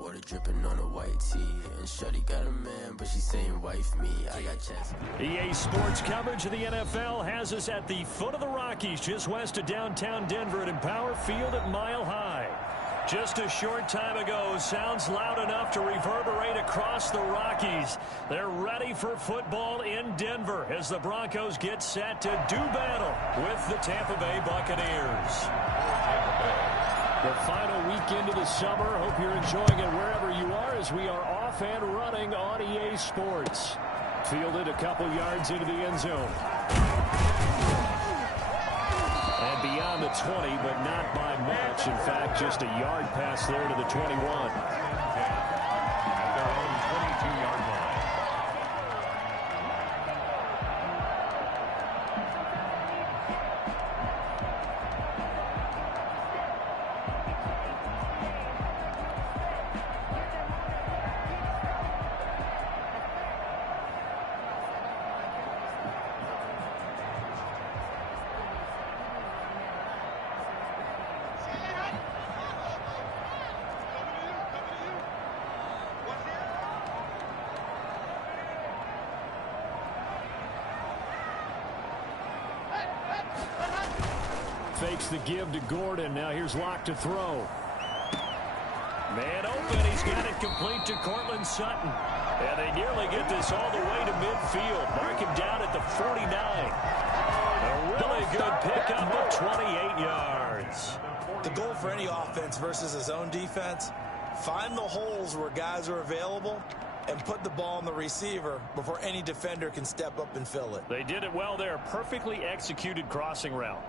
Water dripping on a white tee. And Shorty got a man, but she saying wife me. I got chance. EA Sports coverage of the NFL has us at the foot of the Rockies, just west of downtown Denver at Empower Field at Mile High. Just a short time ago, sounds loud enough to reverberate across the Rockies. They're ready for football in Denver as the Broncos get set to do battle with the Tampa Bay Buccaneers. The final weekend of the summer. Hope you're enjoying it wherever you are as we are off and running on EA Sports. Fielded a couple yards into the end zone. And beyond the 20, but not by much. In fact, just a yard pass there to the 21. At their own 22-yard line. Fakes the give to Gordon. Now here's Locke to throw. Man open. He's got it complete to Cortland Sutton. And they nearly get this all the way to midfield. Mark him down at the 49. A really good pickup of 28 yards. The goal for any offense versus his own defense, find the holes where guys are available and put the ball on the receiver before any defender can step up and fill it. They did it well there. Perfectly executed crossing route.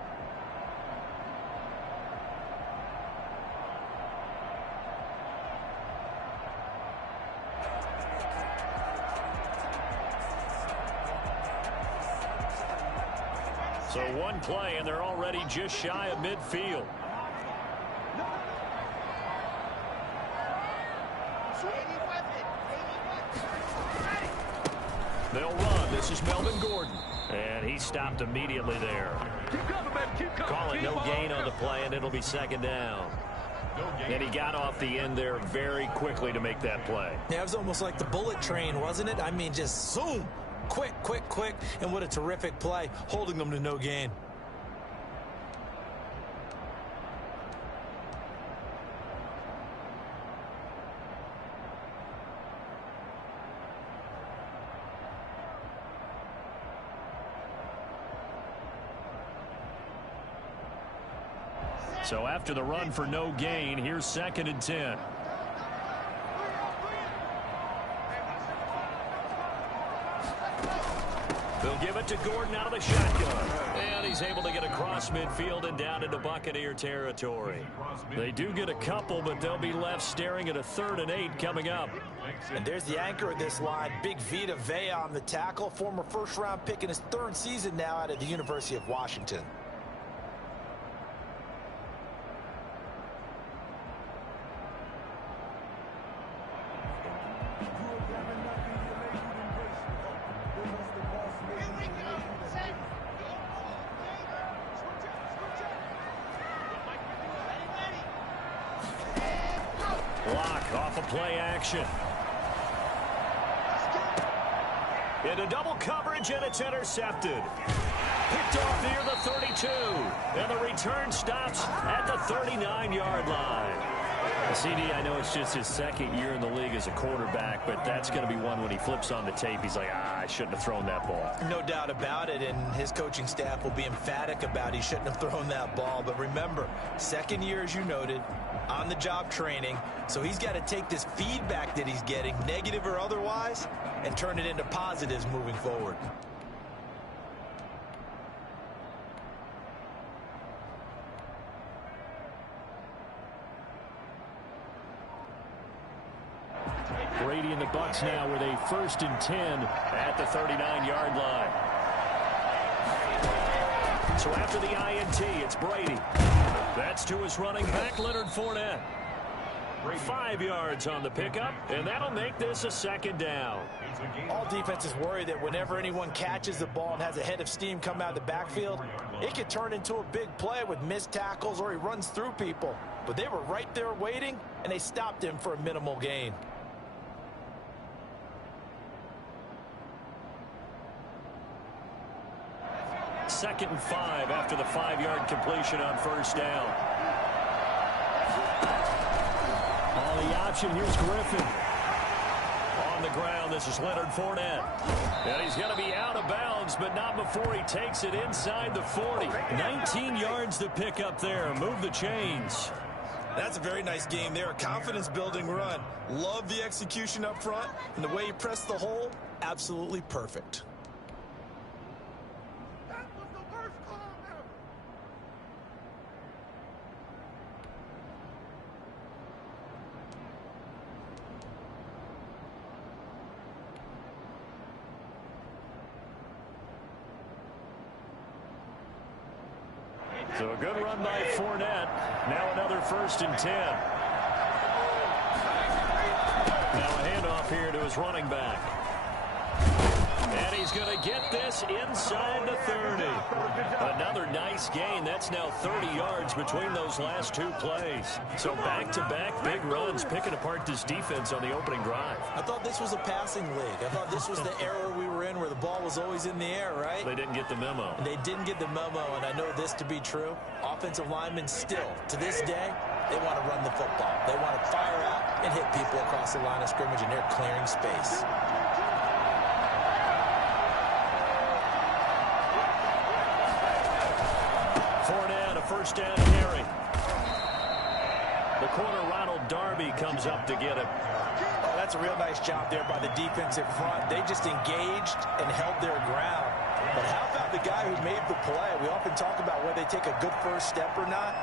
So one play, and they're already just shy of midfield. They'll run. This is Melvin Gordon. And he stopped immediately there. Call it no gain on the play, and it'll be second down. And he got off the end there very quickly to make that play. Yeah, it was almost like the bullet train, wasn't it? I mean, just zoom. Quick, quick, quick. And what a terrific play, holding them to no gain. So after the run for no gain, here's 2nd and 10. They'll give it to Gordon out of the shotgun. And he's able to get across midfield and down into Buccaneer territory. They do get a couple, but they'll be left staring at a 3rd and 8 coming up. And there's the anchor of this line, Big Vita Vea on the tackle, former first-round pick in his 3rd season now out of the University of Washington. Locke off of play action. Into double coverage, and it's intercepted. Picked off near the 32. And the return stops at the 39-yard line. CD, I know it's just his 2nd year in the league as a quarterback, but that's going to be one when he flips on the tape, he's like, I shouldn't have thrown that ball. No doubt about it, and his coaching staff will be emphatic about he shouldn't have thrown that ball. But remember, 2nd year, as you noted, on-the-job training, so he's got to take this feedback that he's getting, negative or otherwise, and turn it into positives moving forward. Brady and the Bucs now with a 1st and 10 at the 39-yard line. So after the INT, it's Brady. That's to his running back, Leonard Fournette. 5 yards on the pickup, and that'll make this a 2nd down. All defenses worry that whenever anyone catches the ball and has a head of steam come out of the backfield, it could turn into a big play with missed tackles or he runs through people. But they were right there waiting, and they stopped him for a minimal gain. Second and 5 after the 5-yard completion on 1st down. On the option, here's Griffin. On the ground, this is Leonard Fournette. And he's going to be out of bounds, but not before he takes it inside the 40. 19 yards to pick up there. Move the chains. That's a very nice game there. A confidence-building run. Love the execution up front, and the way he pressed the hole, absolutely perfect. So a good run by Fournette. Now another 1st and 10. Now a handoff here to his running back. And he's going to get this inside the 30. Another nice gain. That's now 30 yards between those last 2 plays. So back-to-back big runs, picking apart this defense on the opening drive. I thought this was a passing league. I thought this was the era we were in where the ball was always in the air, right? They didn't get the memo. They didn't get the memo, and I know this to be true. Offensive linemen still, to this day, they want to run the football. They want to fire out and hit people across the line of scrimmage, and they're clearing space. Fournette, a 1st down carry. The corner, Ronald Darby, comes up to get him. Oh, that's a real nice job there by the defensive front. They just engaged and held their ground. But how about the guy who made the play? We often talk about whether they take a good first step or not.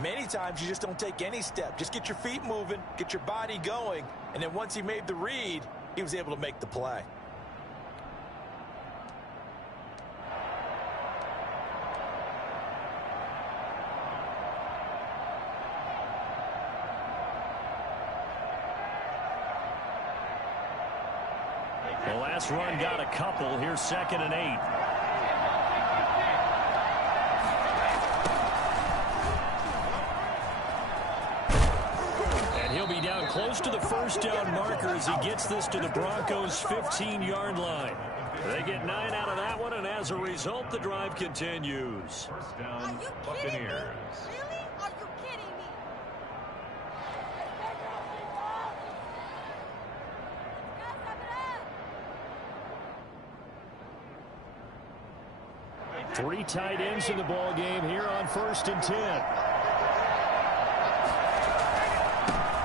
Many times you just don't take any step. Just get your feet moving, get your body going, and then once he made the read, he was able to make the play. The last run got a couple. Here's 2nd and 8. And he'll be down close to the 1st down marker as he gets this to the Broncos' 15-yard line. They get 9 out of that one, and as a result, the drive continues. 1st down, Buccaneers. Really? Are you kidding me? 3 tight ends in the ball game here on 1st and 10.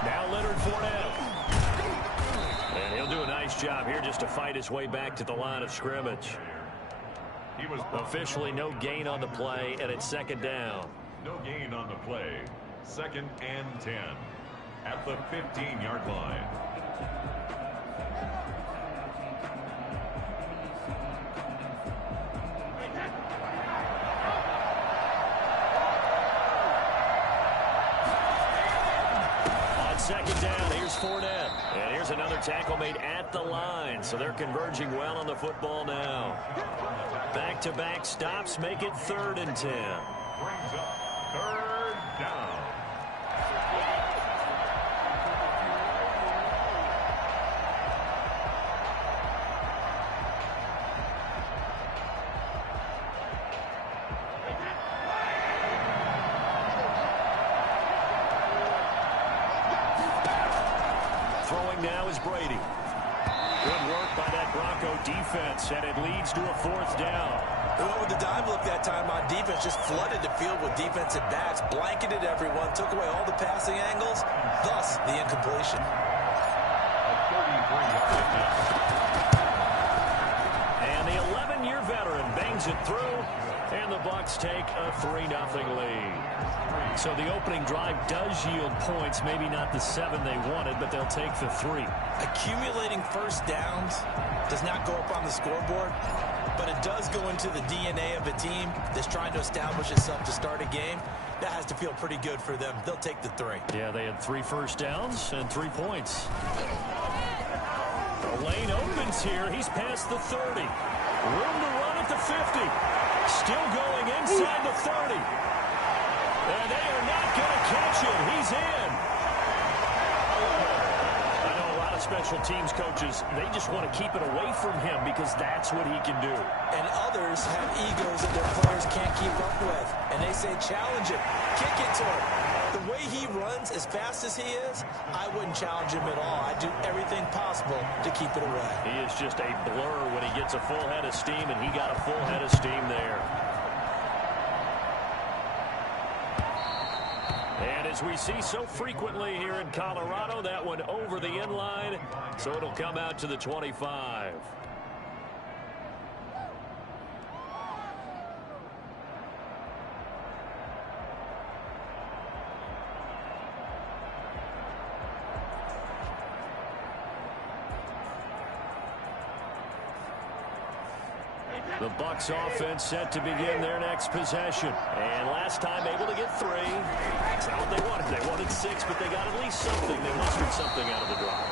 Now Leonard Fournette. And he'll do a nice job here just to fight his way back to the line of scrimmage. He was Officially no gain on the play, and it's 2nd down. no gain on the play. 2nd and 10 at the 15-yard line. On 2nd down, here's Fournette. And here's another tackle made at the line. So they're converging well on the football now. Back-to-back stops make it 3rd and 10. Brings up 3rd down. Throwing now is Brady. Good work by that Bronco defense, and it leads to a 4th down. Well, with the dime look that time on defense, just flooded the field with defensive backs, blanketed everyone, took away all the passing angles, thus the incompletion. A 33-yard attempt. And the 11-year veteran bangs it through And the Bucs take a 3-0 lead. So the opening drive does yield points, maybe not the 7 they wanted, but they'll take the 3. Accumulating first downs does not go up on the scoreboard, but it does go into the DNA of a team that's trying to establish itself to start a game. That has to feel pretty good for them. They'll take the 3. Yeah, they had 3 first downs and 3 points. The lane opens here. He's past the 30. Room to run at the 50. Still going inside the 30. And they are not going to catch him. He's in. I know a lot of special teams coaches, they just want to keep it away from him because that's what he can do. And others have egos that their players can't keep up with. And they say, challenge it. Kick it to him. The way he runs as fast as he is, I wouldn't challenge him at all. I'd do everything possible to keep it away. He is just a blur when he gets a full head of steam, and he got a full head of steam there. And as we see so frequently here in Colorado, that one over the end line, so it'll come out to the 25. The Bucs offense set to begin their next possession. And last time able to get 3. That's not what they wanted. They wanted 6, but they got at least something. They mustered something out of the drive.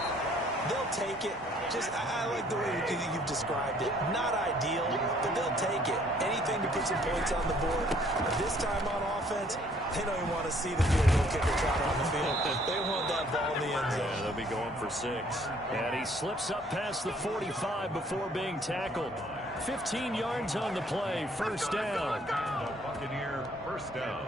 They'll take it. I like the way you've described it. Not ideal, but they'll take it. Anything to put some points on the board. But this time on offense, they don't even want to see the field goal kicker trot on the field. They want that ball in the end zone. Yeah, they'll be going for 6. And he slips up past the 45 before being tackled. 15 yards on the play, first down. Buccaneer first down.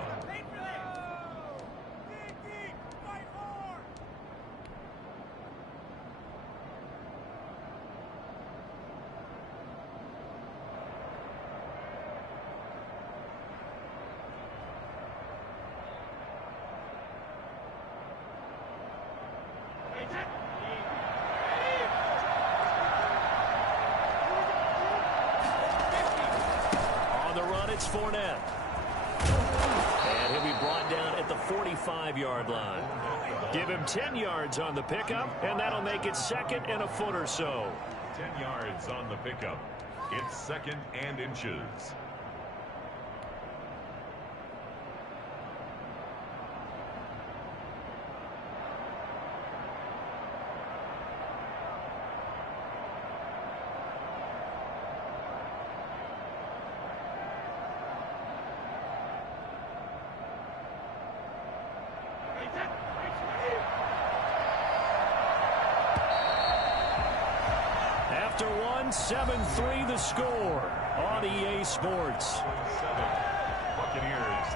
It's Fournette. And he'll be brought down at the 45-yard line. Give him 10 yards on the pickup, and that'll make it 2nd and a foot or so. 10 yards on the pickup. It's 2nd and inches. After 7-3 the score on EA Sports. 7, Buccaneers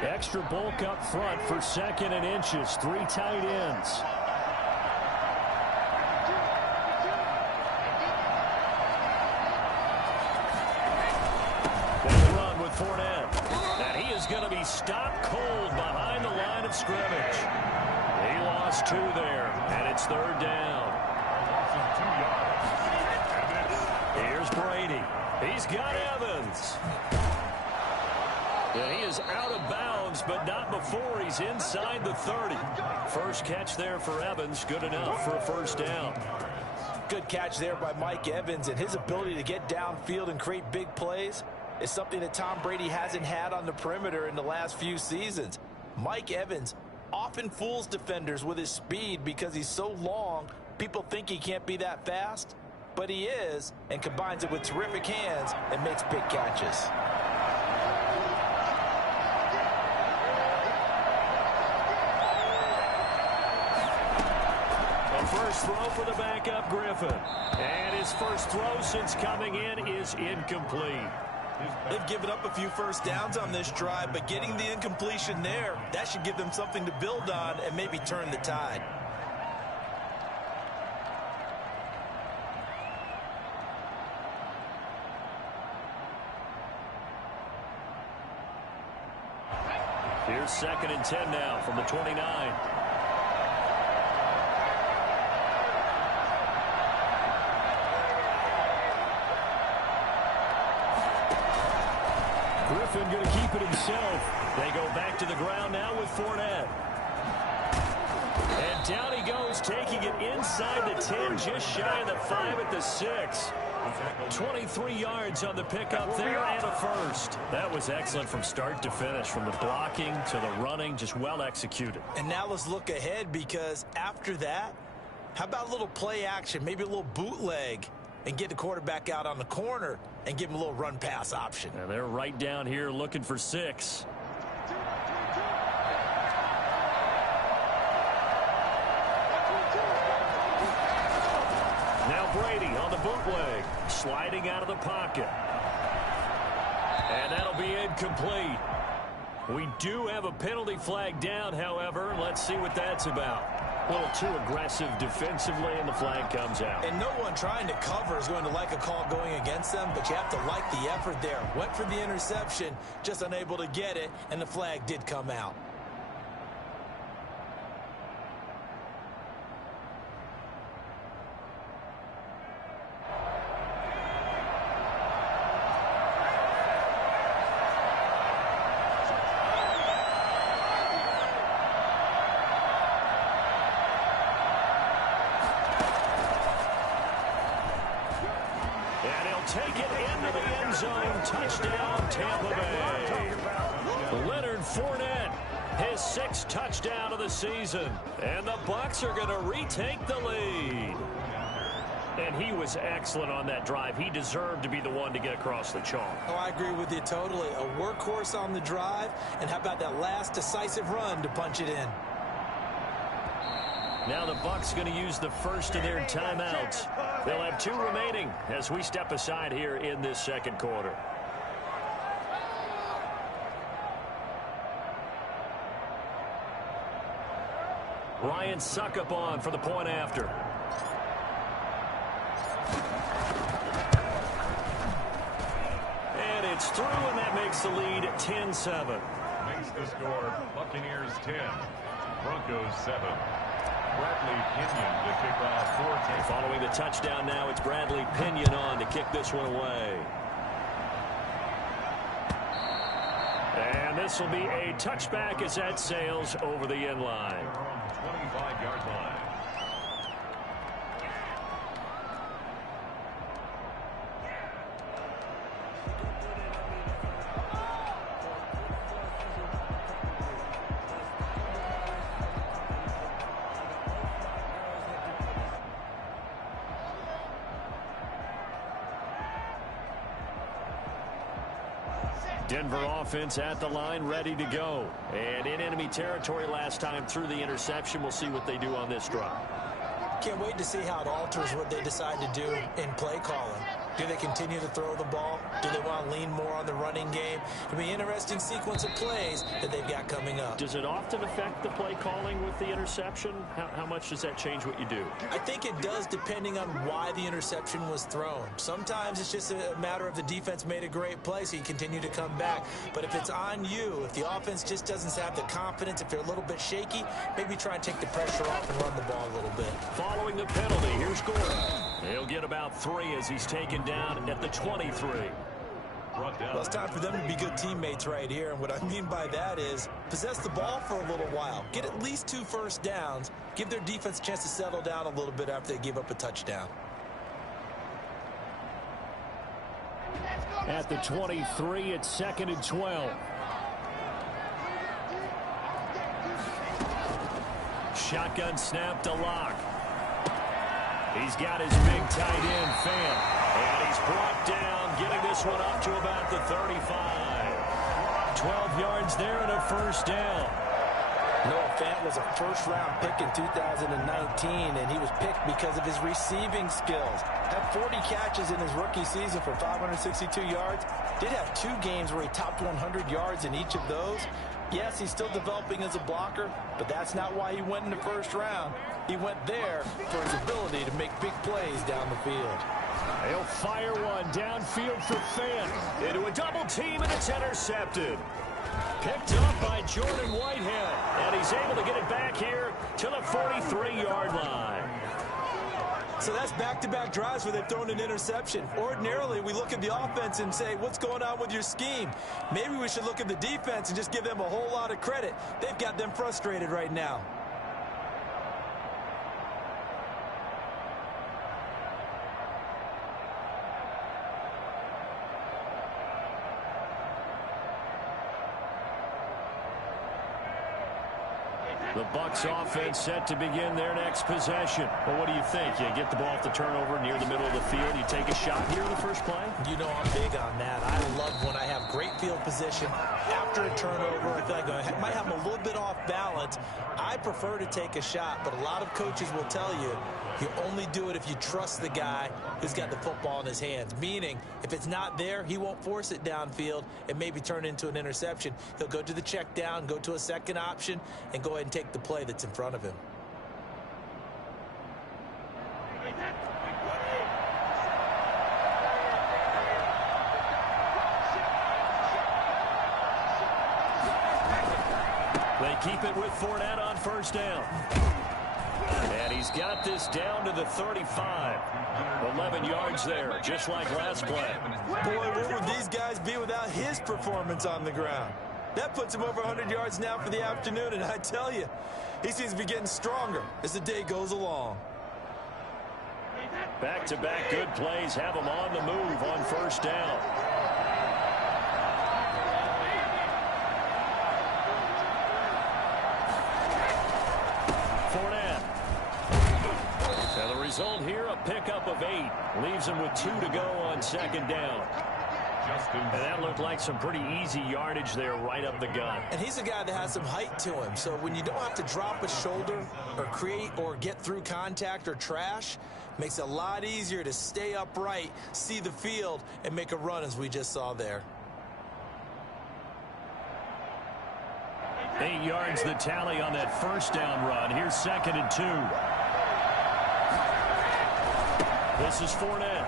3. Extra bulk up front for 2nd and inches. 3 tight ends. Fournette. And he is going to be stopped cold behind the line of scrimmage. He lost 2 there, and it's 3rd down. Here's Brady. He's got Evans. And he is out of bounds, but not before he's inside the 30. First catch there for Evans. Good enough for a first down. Good catch there by Mike Evans, and his ability to get downfield and create big plays is something that Tom Brady hasn't had on the perimeter in the last few seasons. Mike Evans often fools defenders with his speed because he's so long. People think he can't be that fast, but he is, and combines it with terrific hands and makes big catches. First throw for the backup Griffin. And his first throw since coming in is incomplete. They've given up a few first downs on this drive, but getting the incompletion there, that should give them something to build on and maybe turn the tide. Here's 2nd and 10 now from the 29. Griffin going to keep it himself. They go back to the ground now with Fournette. And down he goes, taking it inside the 10, just shy of the 5 at the 6. 23 yards on the pickup there and a first. That was excellent from start to finish, from the blocking to the running, just well executed. And now let's look ahead, because after that, how about a little play action, maybe a little bootleg, and get the quarterback out on the corner and give him a little run pass option. And they're right down here looking for 6. Now Brady on the bootleg, sliding out of the pocket. And that'll be incomplete. We do have a penalty flag down, however. Let's see what that's about. A little too aggressive defensively, and the flag comes out. And no one trying to cover is going to like a call going against them, but you have to like the effort there. Went for the interception, just unable to get it, and the flag did come out. Take it into the end zone. Touchdown, Tampa Bay. Leonard Fournette, his 6th touchdown of the season. And the Bucs are going to retake the lead. And he was excellent on that drive. He deserved to be the one to get across the chalk. Oh, I agree with you totally. A workhorse on the drive. And how about that last decisive run to punch it in? Now the Bucs going to use the first of their timeouts. They'll have 2 remaining as we step aside here in this second quarter. Ryan Succop on for the point after. And it's through, and that makes the lead 10-7. Makes the score Buccaneers 10, Broncos 7. Bradley Pinion to kick off for. Following the touchdown now, it's Bradley Pinion on to kick this one away. And this will be a touchback as that sails over the end line. 25-yard line. Denver offense at the line, ready to go. And in enemy territory last time through the interception. We'll see what they do on this drive. Can't wait to see how it alters what they decide to do in play calling. Do they continue to throw the ball? Do they want to lean more on the running game? It'll be an interesting sequence of plays that they've got coming up. Does it often affect the play calling with the interception? How much does that change what you do? I think it does, depending on why the interception was thrown. Sometimes it's just a matter of the defense made a great play, so you continue to come back. But if it's on you, if the offense just doesn't have the confidence, if they're a little bit shaky, maybe try and take the pressure off and run the ball a little bit. Following the penalty, here's Gordon. He'll get about 3 as he's taken down at the 23. Well, it's time for them to be good teammates right here. And what I mean by that is possess the ball for a little while. Get at least 2 first downs. Give their defense a chance to settle down a little bit after they give up a touchdown. At the 23, it's 2nd and 12. Shotgun snap to Locke. He's got his big tight end, Fant. And he's brought down, getting this one up to about the 35. 12 yards there and a first down. Noah Fant was a first-round pick in 2019, and he was picked because of his receiving skills. Had 40 catches in his rookie season for 562 yards. Did have 2 games where he topped 100 yards in each of those. Yes, he's still developing as a blocker, but that's not why he went in the first round. He went there for his ability to make big plays down the field. He'll fire one downfield for Fant. Into a double team, and it's intercepted. Picked up by Jordan Whitehead. And he's able to get it back here to the 43-yard line. So that's back-to-back drives where they've thrown an interception. Ordinarily, we look at the offense and say, what's going on with your scheme? Maybe we should look at the defense and just give them a whole lot of credit. They've got them frustrated right now. The Bucs offense set to begin their next possession. Well, what do you think? You get the ball off the turnover near the middle of the field. You take a shot here in the first play? You know I'm big on that. I love when I have great field position after a turnover. I feel like I might have them a little bit off balance. I prefer to take a shot, but a lot of coaches will tell you you only do it if you trust the guy who's got the football in his hands. Meaning, if it's not there, he won't force it downfield and maybe turn it into an interception. He'll go to the check down, go to a second option, and go ahead and take the play that's in front of him. They keep it with Fournette on first down. And he's got this down to the 35. 11 yards there, just like last play. Boy, where would these guys be without his performance on the ground? That puts him over 100 yards now for the afternoon, and I tell you, he seems to be getting stronger as the day goes along. Back-to-back good plays have him on the move on first down. Fournette. And the result here, a pickup of 8. Leaves him with 2 to go on second down. And that looked like some pretty easy yardage there right up the gut. And he's a guy that has some height to him. So when you don't have to drop a shoulder or create or get through contact or trash, makes it a lot easier to stay upright, see the field, and make a run as we just saw there. 8 yards the tally on that first down run. Here's 2nd and 2. This is Fournette.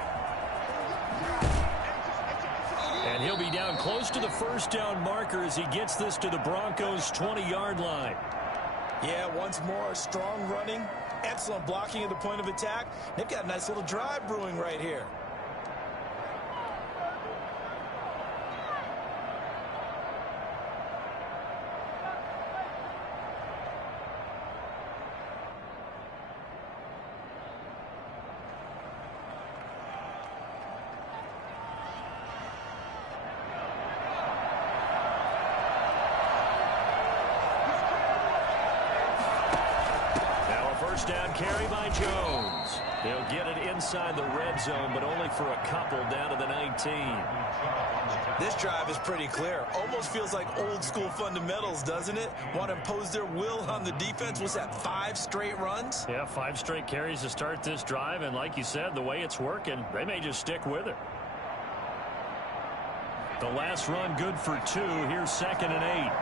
And he'll be down close to the first down marker as he gets this to the Broncos' 20-yard line. Yeah, once more, strong running, excellent blocking at the point of attack. They've got a nice little drive brewing right here. First down carry by Jones. They'll get it inside the red zone, but only for a couple down to the 19. This drive is pretty clear. Almost feels like old school fundamentals, doesn't it? Want to impose their will on the defense. What's that, 5 straight runs? Yeah, 5 straight carries to start this drive, and like you said, the way it's working, they may just stick with it. The last run good for 2. Here's 2nd and 8.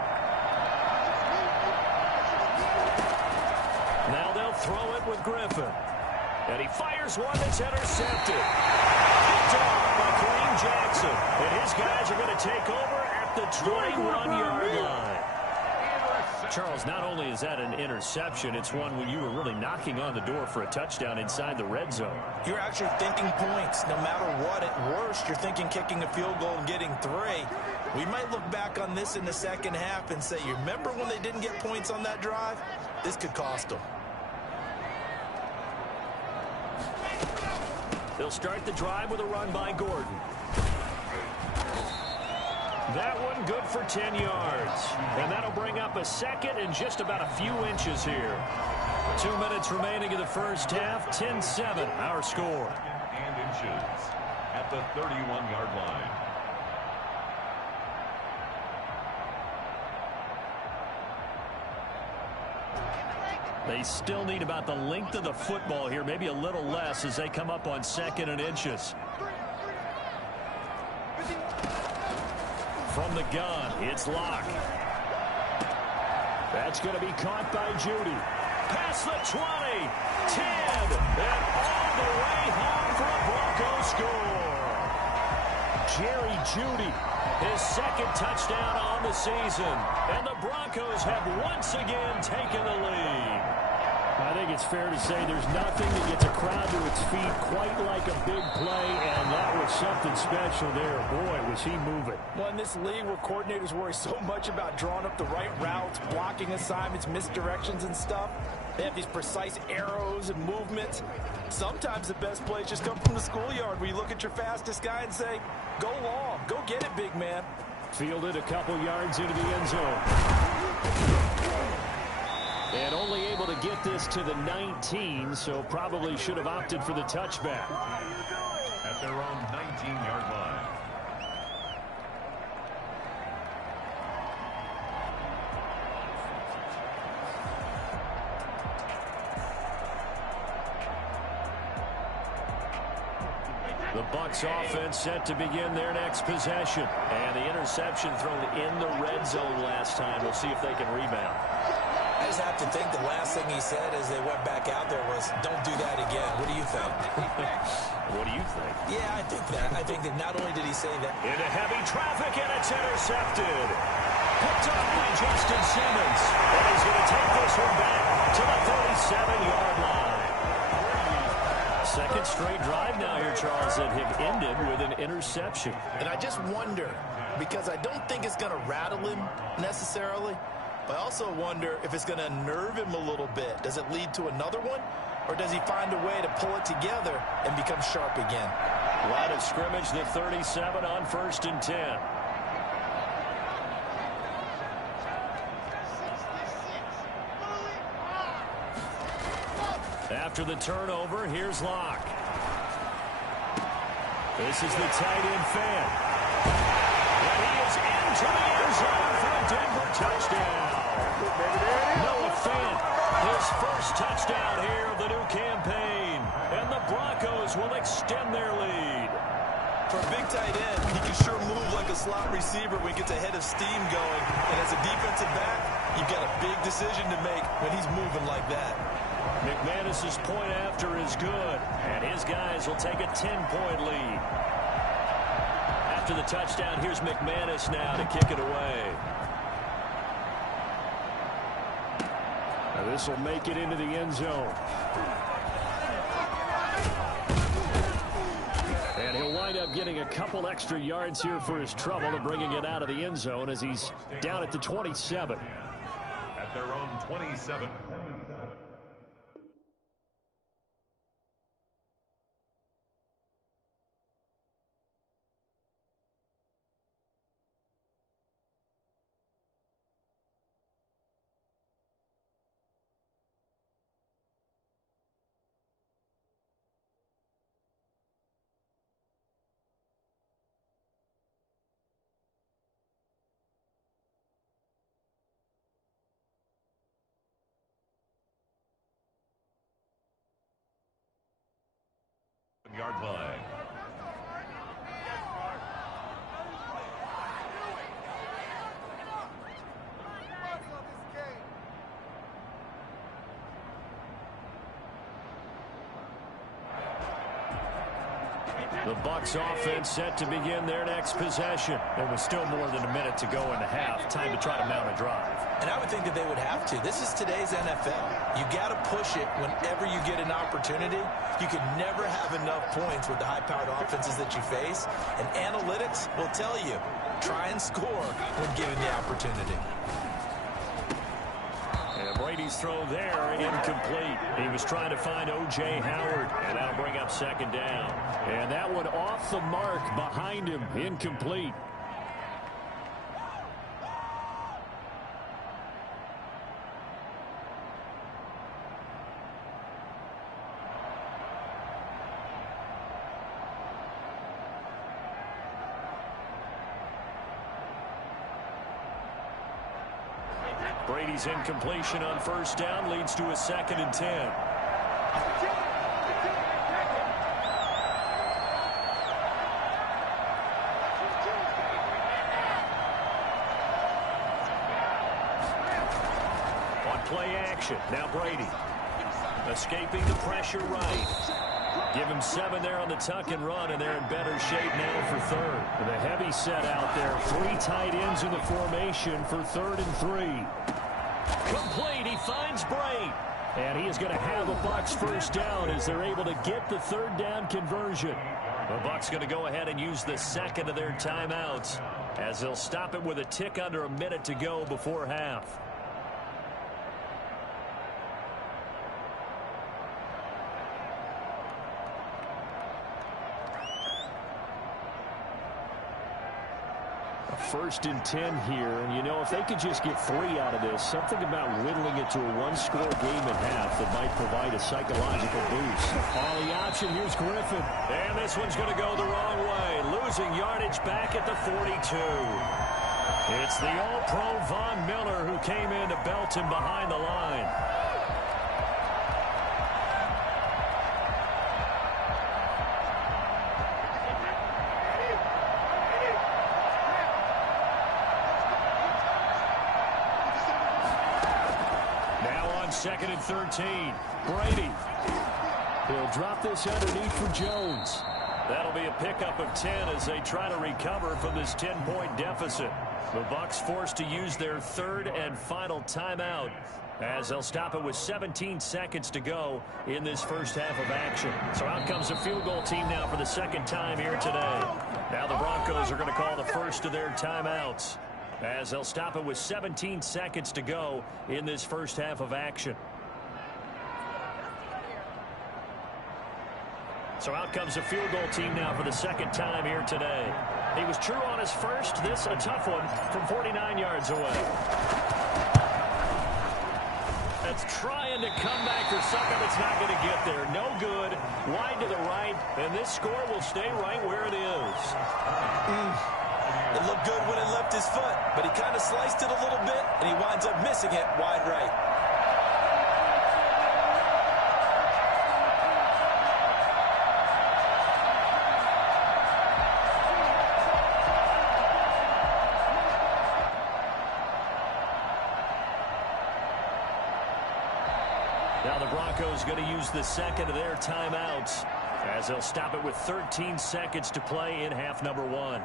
Now they'll throw it with Griffin. And he fires one that's intercepted. Picked off by Kareem Jackson. And his guys are going to take over at the 21-yard line. Charles, not only is that an interception, it's one when you were really knocking on the door for a touchdown inside the red zone. You're actually thinking points. No matter what, at worst, you're thinking kicking a field goal and getting 3. We might look back on this in the second half and say, you remember when they didn't get points on that drive? This could cost them. They'll start the drive with a run by Gordon. That one good for 10 yards. And that'll bring up a second and just about a few inches here. 2 minutes remaining in the first half. 10-7, our score. And inches at the 31-yard line. They still need about the length of the football here, maybe a little less as they come up on 2nd and inches. From the gun, it's Locke. That's going to be caught by Judy. Past the 20, 10, and all the way home for a Bronco score. Jerry Jeudy, his second touchdown on the season. And the Broncos have once again taken the lead. I think it's fair to say there's nothing that gets a crowd to its feet quite like a big play, and that was something special there. Boy, was he moving. Well, in this league where coordinators worry so much about drawing up the right routes, blocking assignments, misdirections and stuff, they have these precise arrows and movements. Sometimes the best plays just come from the schoolyard where you look at your fastest guy and say, go long, go get it, big man. Fielded a couple yards into the end zone. And only able to get this to the 19, so probably should have opted for the touchback. At their own 19-yard line. The Bucs offense set to begin their next possession. And the interception thrown in the red zone last time. We'll see if they can rebound. I just have to think the last thing he said as they went back out there was, don't do that again. What do you think? What do you think? Yeah, I think that. I think that not only did he say that. Into heavy traffic, and it's intercepted. Picked up by Justin Simmons. And he's going to take this one back to the 37-yard line. Second straight drive now here, Charles, that have ended with an interception. And I just wonder, because I don't think it's going to rattle him necessarily, but I also wonder if it's going to unnerve him a little bit. Does it lead to another one? Or does he find a way to pull it together and become sharp again? Line of scrimmage, the 37 on 1st and 10. After the turnover, here's Locke. This is the tight end fan. And he is into the end zone for a Denver touchdown. Noah Fant, his first touchdown here of the new campaign. And the Broncos will extend their lead. For a big tight end, he can sure move like a slot receiver when he gets a head of steam going. And as a defensive back, you've got a big decision to make when he's moving like that. McManus's point after is good, and his guys will take a 10-point lead. After the touchdown, here's McManus now to kick it away. This will make it into the end zone. And he'll wind up getting a couple extra yards here for his trouble and bringing it out of the end zone as he's down at the 27. At their own 27. Yard line. The Bucs offense set to begin their next possession. There was still more than a minute to go in the half. Time to try to mount a drive. And I would think that they would have to. This is today's NFL. You got to push it whenever you get an opportunity. You can never have enough points with the high-powered offenses that you face. And analytics will tell you, try and score when given the opportunity. And Brady's throw there, incomplete. He was trying to find O.J. Howard, and that'll bring up second down. And that one off the mark behind him, incomplete. Brady's incompletion on first down leads to a 2nd and 10. On play action, now Brady. Escaping the pressure right. Give him 7 there on the tuck and run, and they're in better shape now for third. And a heavy set out there. 3 tight ends in the formation for 3rd and 3. Complete. He finds Bray. And he is going to have a Bucs first down as they're able to get the 3rd down conversion. The Bucs going to go ahead and use the second of their timeouts as they'll stop it with a tick under a minute to go before half. First and 10 here, and you know, if they could just get 3 out of this, something about whittling it to a 1-score game at half that might provide a psychological boost. On the option, here's Griffin. And this one's going to go the wrong way, losing yardage back at the 42. It's the All-Pro Von Miller who came in to belt him behind the line. Second and 13. Brady. He'll drop this underneath for Jones. That'll be a pickup of 10 as they try to recover from this 10-point deficit. The Bucs forced to use their 3rd and final timeout as they'll stop it with 17 seconds to go in this first half of action. So out comes the field goal team now for the 2nd time here today. Now the Broncos are going to call the first of their timeouts as they'll stop it with 17 seconds to go in this first half of action. So out comes the field goal team now for the 2nd time here today. He was true on his first. This a tough one from 49 yards away. That's trying to come back for something that's not going to get there. No good. Wide to the right, and this score will stay right where it is. It looked good when it left his foot, but he kind of sliced it a little bit, and he winds up missing it wide right. Now the Broncos going to use the second of their timeouts as they'll stop it with 13 seconds to play in half number 1.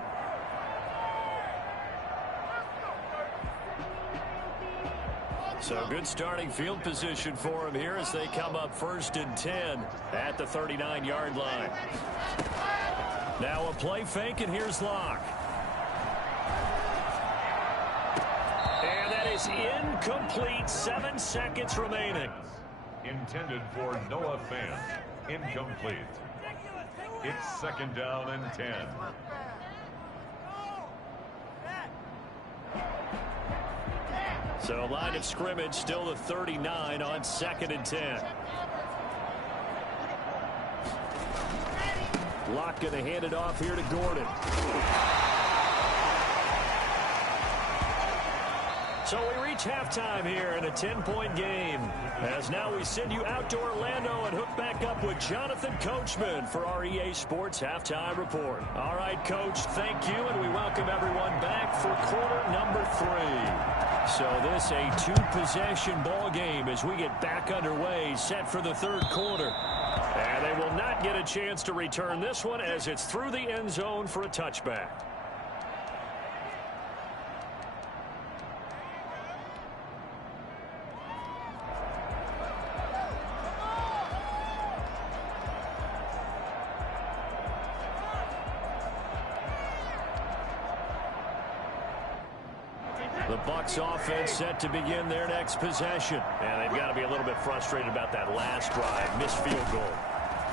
So good starting field position for him here as they come up 1st and 10 at the 39-yard line. Now a play fake, and here's Locke. And that is incomplete. 7 seconds remaining. Intended for Noah Fant. Incomplete. It's 2nd down and 10. So line of scrimmage still the 39 on 2nd and 10. Locke going to hand it off here to Gordon. So we reach halftime here in a 10-point game. As now we send you out to Orlando and hook back up with Jonathan Coachman for our EA Sports Halftime Report. All right, Coach, thank you, and we welcome everyone back for quarter number 3. So this a 2-possession ball game as we get back underway, set for the 3rd quarter. And they will not get a chance to return this one as it's through the end zone for a touchback. The Bucs offense set to begin their next possession. And they've got to be a little bit frustrated about that last drive. Missed field goal.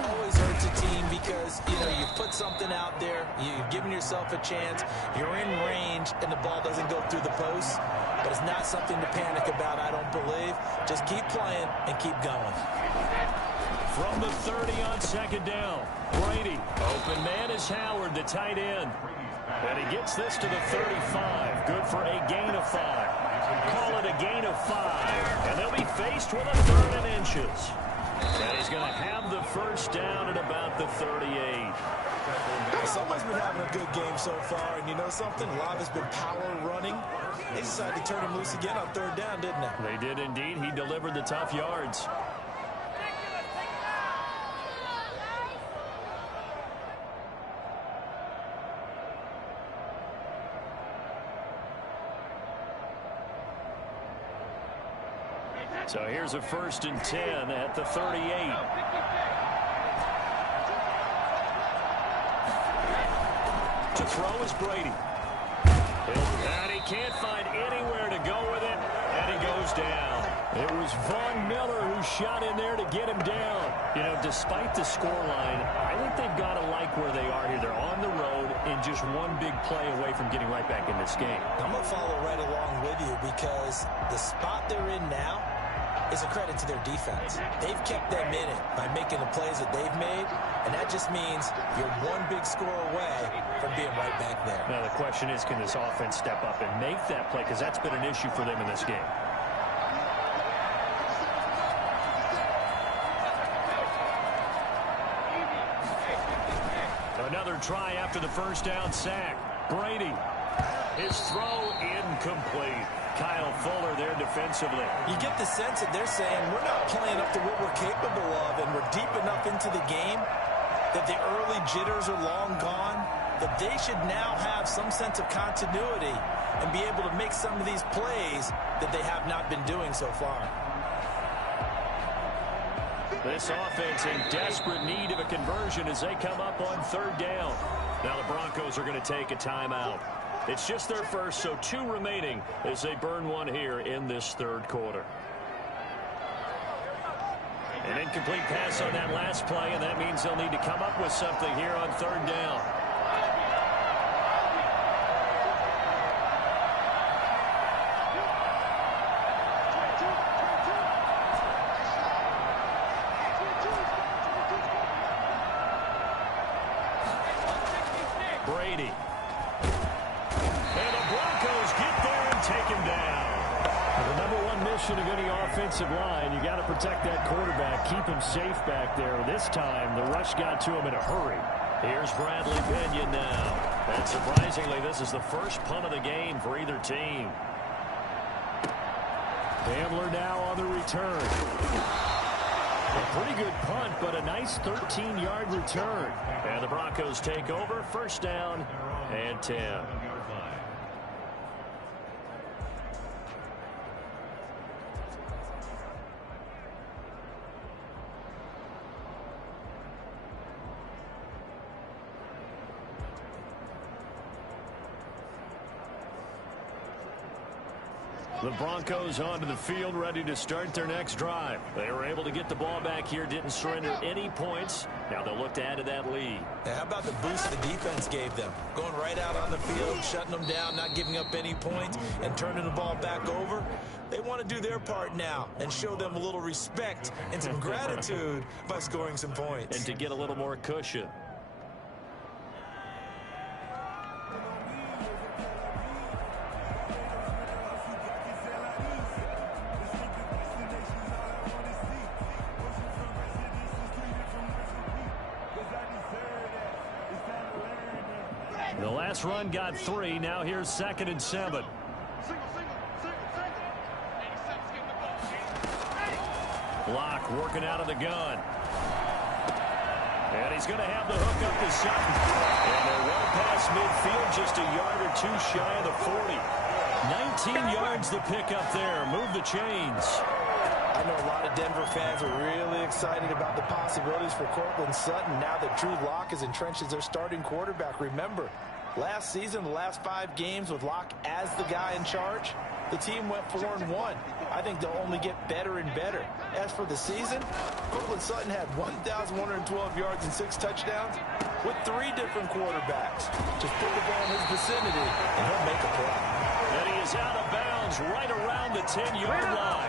Always hurts a team because, you know, you put something out there, you've given yourself a chance, you're in range, and the ball doesn't go through the post. But it's not something to panic about, I don't believe. Just keep playing and keep going. From the 30 on 2nd down, Brady. Open man is Howard, the tight end. And he gets this to the 35. Good for a gain of 5. Call it a gain of 5. And they'll be faced with a 3rd and inches. And he's going to have the first down at about the 38. Someone's been having a good game so far. And you know something? A lot has been power running. They decided to turn him loose again on 3rd down, didn't they? They did indeed. He delivered the tough yards. So here's a 1st and 10 at the 38. To throw is Brady. And he can't find anywhere to go with it, and he goes down. It was Von Miller who shot in there to get him down. You know, despite the scoreline, I think they've got to like where they are here. They're on the road and just one big play away from getting right back in this game. I'm going to follow right along with you because the spot they're in now is a credit to their defense. They've kept them in it by making the plays that they've made, and that just means you're one big score away from being right back there. Now the question is, can this offense step up and make that play? Because that's been an issue for them in this game. Another try after the 1st down sack. Brady. His throw incomplete. Kyle Fuller there defensively. You get the sense that they're saying we're not playing up to what we're capable of, and we're deep enough into the game that the early jitters are long gone, that they should now have some sense of continuity and be able to make some of these plays that they have not been doing so far. This offense in desperate need of a conversion as they come up on 3rd down. Now the Broncos are going to take a timeout. It's just their first, so 2 remaining as they burn one here in this 3rd quarter. An incomplete pass on that last play, and that means they'll need to come up with something here on 3rd down. Brady. And the Broncos get there and take him down. The number one mission of any offensive line, you got to protect that quarterback, keep him safe back there. This time, the rush got to him in a hurry. Here's Bradley Pinion now. And surprisingly, this is the first punt of the game for either team. Hamler now on the return. A pretty good punt, but a nice 13-yard return. And the Broncos take over, 1st down and 10. The Broncos onto the field, ready to start their next drive. They were able to get the ball back here, didn't surrender any points. Now they'll look to add to that lead. Now, how about the boost the defense gave them? Going right out on the field, shutting them down, not giving up any points, and turning the ball back over. They want to do their part now and show them a little respect and some gratitude by scoring some points. And to get a little more cushion. The last run got 3. Now here's 2nd and 7. Block working out of the gun. And he's going to have the hook up to Sutton. And they're well past midfield, just a yard or 2 shy of the 40. 19 yards to pick up there. Move the chains. I know a lot of Denver fans are really excited about the possibilities for Courtland Sutton now that Drew Lock is entrenched as their starting quarterback. Remember, last season, the last 5 games with Lock as the guy in charge, the team went 4-1. I think they'll only get better and better. As for the season, Courtland Sutton had 1,112 yards and 6 touchdowns with 3 different quarterbacks. Just put the ball in his vicinity, and he'll make a play. And he is out of bounds right around the 10-yard line.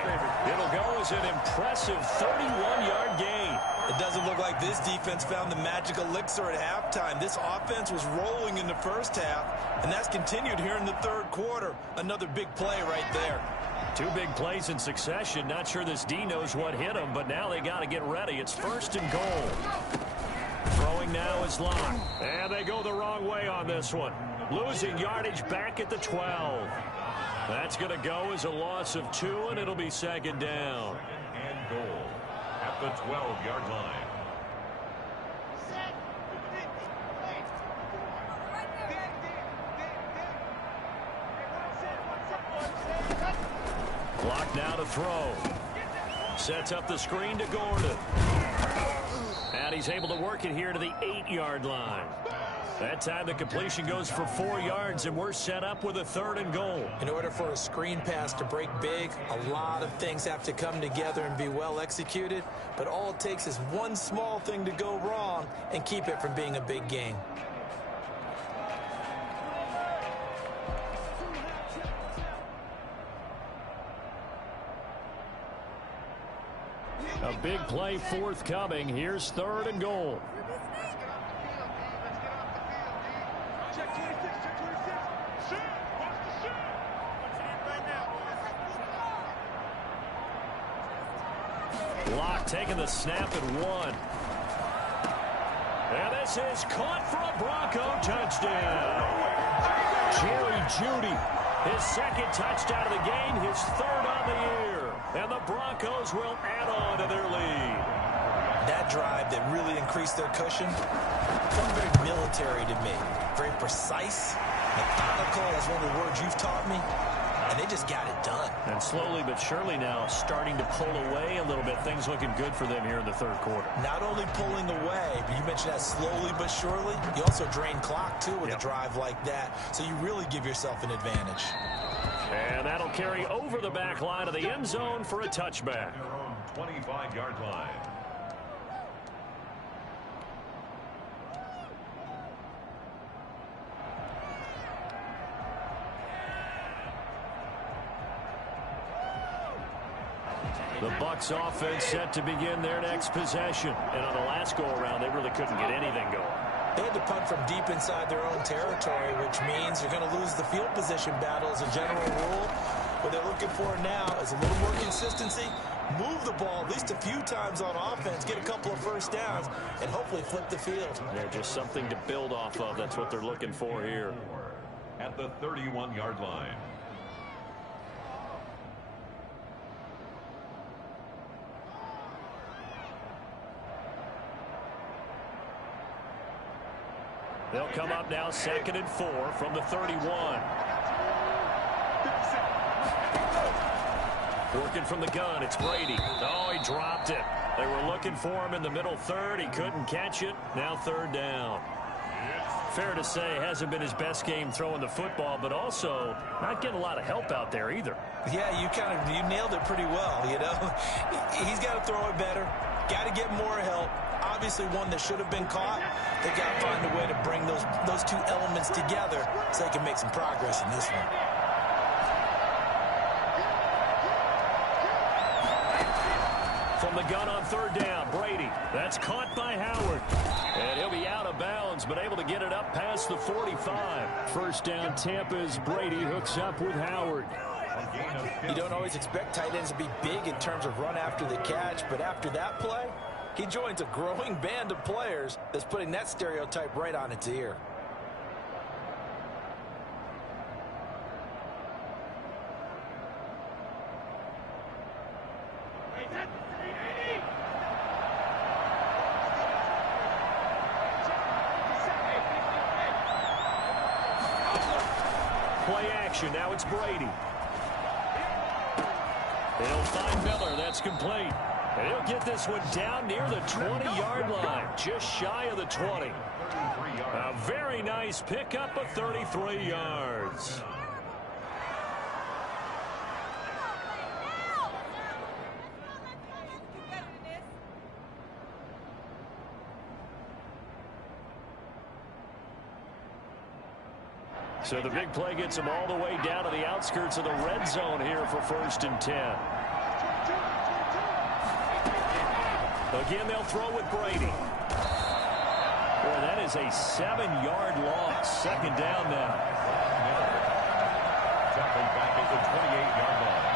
It'll go as an impressive 31-yard gain. It doesn't look like this defense found the magic elixir at halftime. This offense was rolling in the first half, and that's continued here in the 3rd quarter. Another big play right there. 2 big plays in succession. Not sure this D knows what hit him, but now they got to get ready. It's 1st and goal. Throwing now is Locke. And they go the wrong way on this one. Losing yardage back at the 12. That's going to go as a loss of 2, and it'll be 2nd down. And goal at the 12-yard line. Clock now to throw. Sets up the screen to Gordon. And he's able to work it here to the 8-yard line. That time the completion goes for 4 yards, and we're set up with a 3rd and goal. In order for a screen pass to break big, a lot of things have to come together and be well executed. But all it takes is one small thing to go wrong and keep it from being a big gain. A big play forthcoming. Here's 3rd and goal. Locke taking the snap at 1. And this is caught for a Bronco touchdown. Jerry Jeudy, his 2nd touchdown of the game, his 3rd on the year. And the Broncos will add on to their lead. That drive that really increased their cushion felt very military to me. Very precise, methodical, that's one of the words you've taught me. And they just got it done. And slowly but surely now starting to pull away a little bit. Things looking good for them here in the 3rd quarter. Not only pulling away, but you mentioned that slowly but surely. You also drain clock, too, with a drive like that. So you really give yourself an advantage. And that'll carry over the back line of the end zone for a touchback. Their own 25-yard line. The Bucs offense set to begin their next possession. And on the last go-around, they really couldn't get anything going. They had to punt from deep inside their own territory, which means you're going to lose the field position battle as a general rule. What they're looking for now is a little more consistency, move the ball at least a few times on offense, get a couple of first downs, and hopefully flip the field. They're just something to build off of. That's what they're looking for here. At the 31-yard line. They'll come up now 2nd and 4 from the 31. Working from the gun, it's Brady. Oh, he dropped it. They were looking for him in the middle 3rd. He couldn't catch it. Now 3rd down. Fair to say, hasn't been his best game throwing the football, but also not getting a lot of help out there either. Yeah, you nailed it pretty well, you know. He's got to throw it better. Got to get more help. Obviously one that should have been caught. They got to find a way to bring those 2 elements together so they can make some progress in this one. From the gun on 3rd down, Brady. That's caught by Howard. And he'll be out of bounds, but able to get it up past the 45. First down, Tampa's Brady hooks up with Howard. You don't always expect tight ends to be big in terms of run after the catch, but after that play, he joins a growing band of players that's putting that stereotype right on its ear. Play action. Now it's Brady. They'll find Miller. That's complete. And he'll get this one down near the 20-yard line, just shy of the 20. A very nice pickup of 33 yards. So the big play gets them all the way down to the outskirts of the red zone here for 1st and 10. Again, they'll throw with Brady. Boy, that is a 7-yard loss. 2nd down now. Tackled back at the 28-yard line.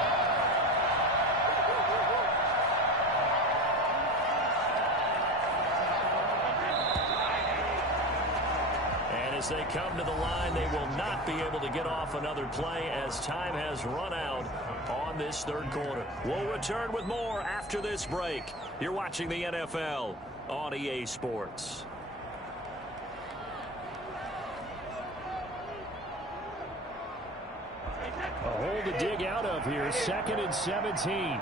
As they come to the line, they will not be able to get off another play as time has run out on this 3rd quarter. We'll return with more after this break. You're watching the NFL on EA Sports. A hole to dig out of here. 2nd and 17.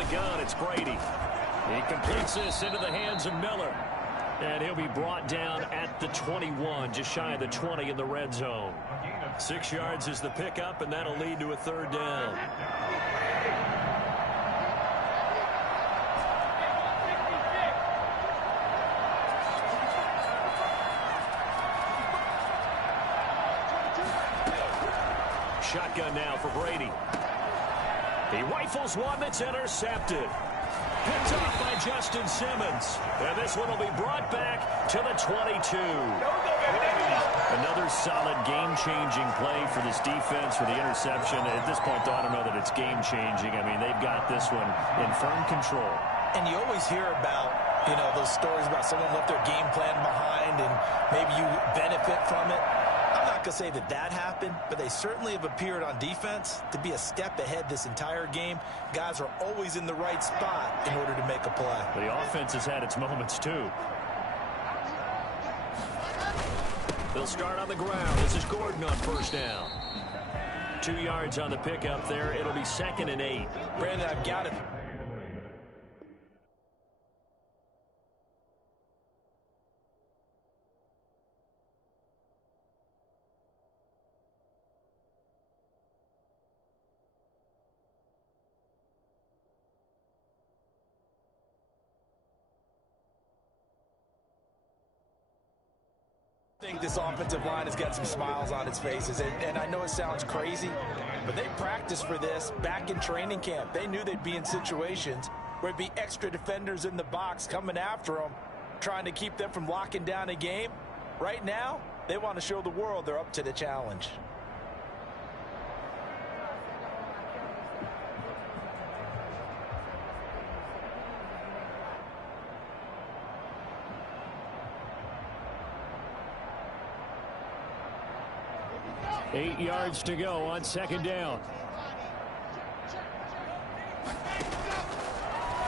the gun, it's Brady. He completes this into the hands of Miller. And he'll be brought down at the 21, just shy of the 20 in the red zone. 6 yards is the pickup, and that'll lead to a third down. Shotgun now for Brady. He rifles one that's intercepted. Picked off by Justin Simmons. And this one will be brought back to the 22. Another solid game-changing play for this defense for the interception. At this point, though, I don't know that it's game-changing. I mean, they've got this one in firm control. And you always hear about, those stories about someone left their game plan behind and maybe you benefit from it. I'm not going to say that that happened, but they certainly have appeared on defense to be a step ahead this entire game. Guys are always in the right spot in order to make a play. The offense has had its moments, too. They'll start on the ground. This is Gordon on first down. 2 yards on the pickup there. It'll be 2nd and 8. Brandon, I've got it. I think this offensive line has got some smiles on its faces, and I know it sounds crazy, but they practiced for this back in training camp. They knew they'd be in situations where it'd be extra defenders in the box coming after them, trying to keep them from locking down a game. Right now, they want to show the world they're up to the challenge. Eight yards to go on second down.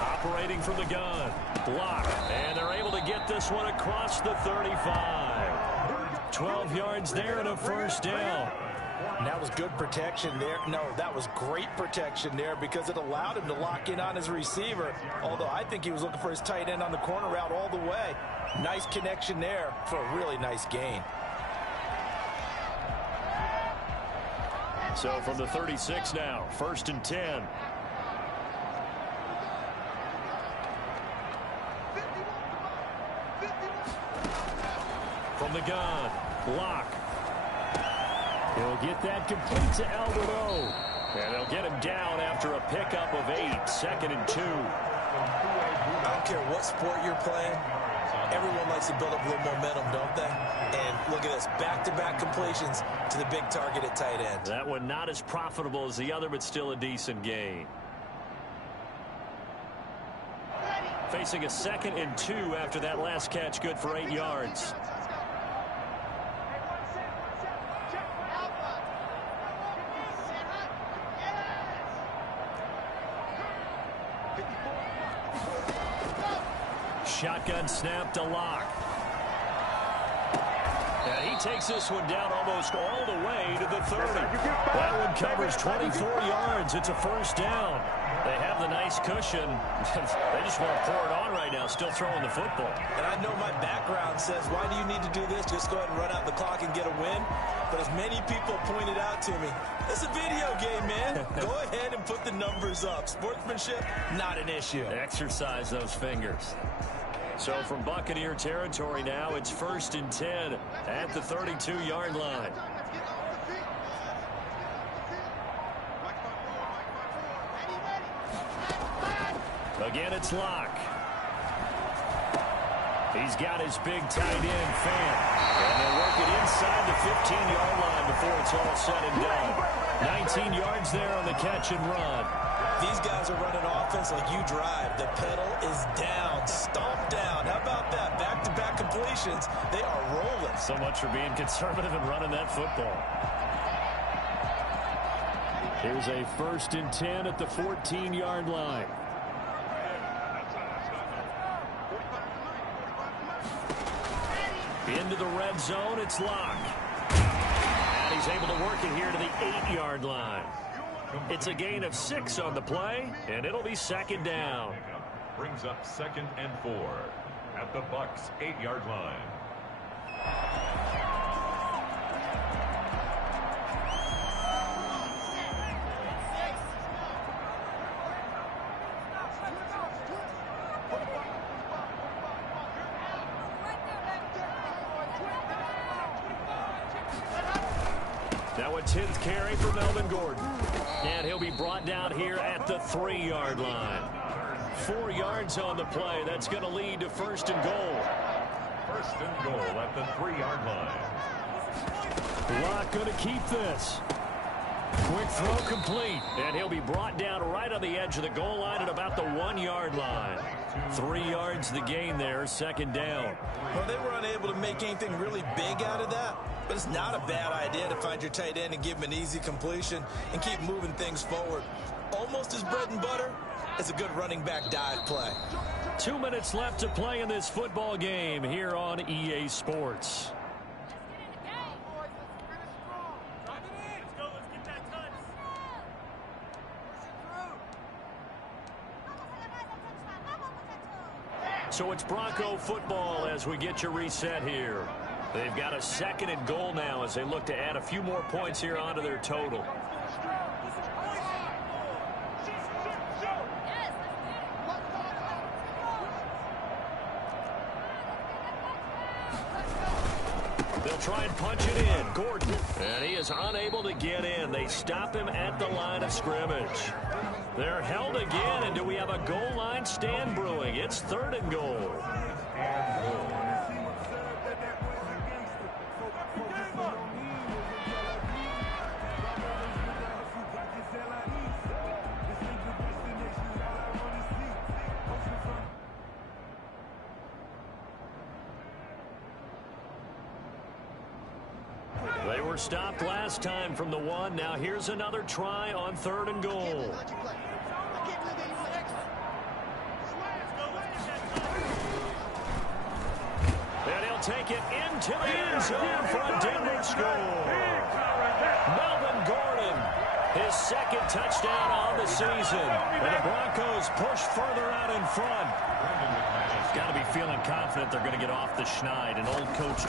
Operating from the gun. Block. And they're able to get this one across the 35. 12 yards there and a first down. And that was good protection there. No, that was great protection there because it allowed him to lock in on his receiver. Although I think he was looking for his tight end on the corner route all the way. Nice connection there for a really nice gain. So from the 36 now, 1st and 10. From the gun, block. He'll get that complete to Alberto. And they'll get him down after a pickup of 8, 2nd and 2. I don't care what sport you're playing. Everyone likes to build up a little momentum, don't they? And look at this, back-to-back completions to the big target at tight end. That one not as profitable as the other, but still a decent gain. Facing a 2nd and 2 after that last catch, good for 8 yards. Shotgun snap to Locke. And he takes this one down almost all the way to the 30. That one covers 24 yards. It's a first down. They have the nice cushion. They just want to pour it on right now, still throwing the football. And I know my background says, why do you need to do this? Just go ahead and run out the clock and get a win. But as many people pointed out to me, it's a video game, man. Go ahead and put the numbers up. Sportsmanship, not an issue. Exercise those fingers. So from Buccaneer territory now, it's 1st and 10 at the 32-yard line. Again, it's Locke. He's got his big tight end, Fant. And they'll work it inside the 15-yard line before it's all said and done. 19 yards there on the catch and run. These guys are running offense like you drive. The pedal is down, stomped down. How about that? Back-to-back completions. They are rolling. So much for being conservative and running that football. Here's a 1st and 10 at the 14-yard line. Into the red zone, it's Locke. And he's able to work it here to the 8-yard line. It's a gain of 6 on the play, and it'll be second down. Brings up 2nd and 4 at the Bucs 8-yard line. Now a 10th carry for Melvin Gordon. And he'll be brought down here at the 3-yard line. 4 yards on the play. That's going to lead to 1st and goal. 1st and goal at the 3-yard line. Locke going to keep this. Quick throw complete. And he'll be brought down right on the edge of the goal line at about the 1-yard line. 3 yards the gain there, 2nd down. Well, they were unable to make anything really big out of that, but it's not a bad idea to find your tight end and give him an easy completion and keep moving things forward. Almost as bread and butter as a good running back dive play. 2 minutes left to play in this football game here on EA Sports. So it's Bronco football as we get your reset here. They've got a 2nd and goal now as they look to add a few more points here onto their total. They'll try and punch it in. Gordon. And he is unable to get in. They stop him at the line of scrimmage. They're held again, and do we have a goal line stand brewing? It's 3rd and goal. They were stopped last time from the 1. Now here's another try on 3rd and goal. And he'll take it into the end zone for a Denver score. Melvin Gordon, his 2nd touchdown on the season. And the Broncos push further out in front. Got to be feeling confident they're going to get off the schneid. An old coach